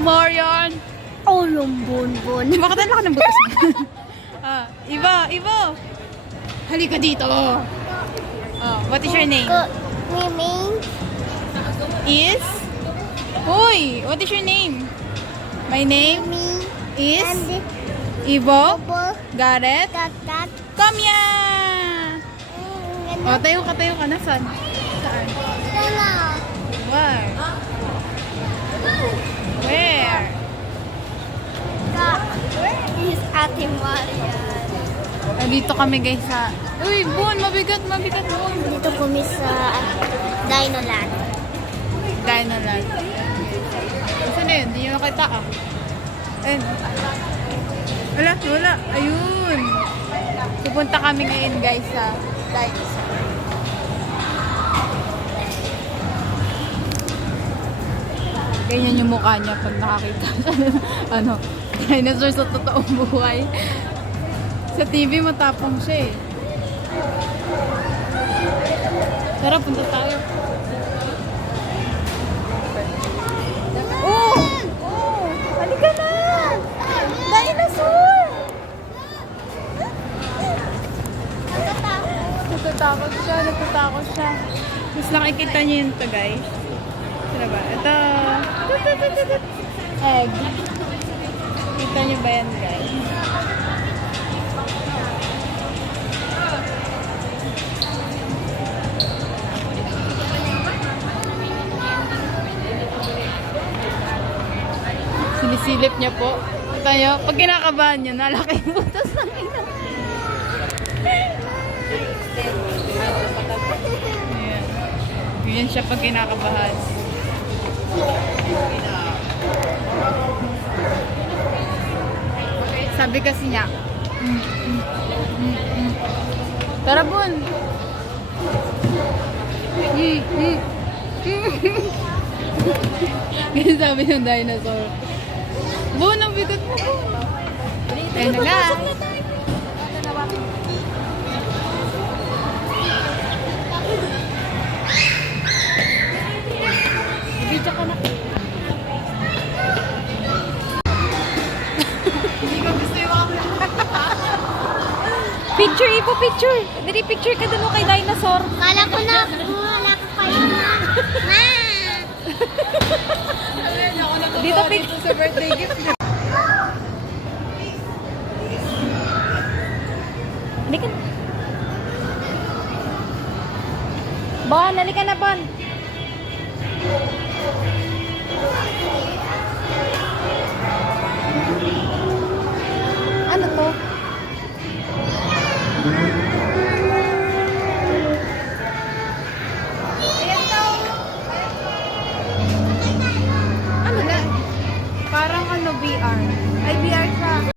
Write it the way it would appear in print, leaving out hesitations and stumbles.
Marian. Oh, lumbon-bon. Bakit ang laki ng butas mo? Ivo. Halika dito. What is your name? My name Is? Uy, what is your name? My name me is and Ivo. Bobo Gareth. Tatat. Come here. Tayo ka. Nasaan? Saan? Where? Where? Is Ate Maria. Dito kami guys sa... Uy, Bon, mabigat, Bon. Dito kami sa Dinoland. Dinoland. Saan na yun? Hindi nyo nakita Ayun. Wala. Ayun. Pupunta kami ngayon guys sa dinosaur. Ganyan yung mukha niya pag nakakita siya. Dinosaur sa totoong buhay. Sa TV matapang siya eh. Tara, punta tayo. Oh! Halika na! Dinosaur! Natatakot siya. Mas nakikita niyo yun to guys. Sino ba? Ito. Egg. Kita niyo ba yan guys? Sinisilip niya po. Kita niyo, pag kinakabahan niya, nalaki yung butas ng ina. Ayan. Ganyan siya pag kinakabahan. Sabi kasi niya, Tara, Bon. Ganyan sabi ng dinosaur. Bon, ang bigat mo. Ayun na nga. Video ka na. Hindi ko gusto yung ako. Picture, Ipo, picture. Dali, picture ka dun kay dinosaur. Kala ko na, wala ko kayo na. Dito sa birthday gift. Halika na. Bon, halika na, Bon. Ano to? Ano na? Parang VR. Ay, VR siya.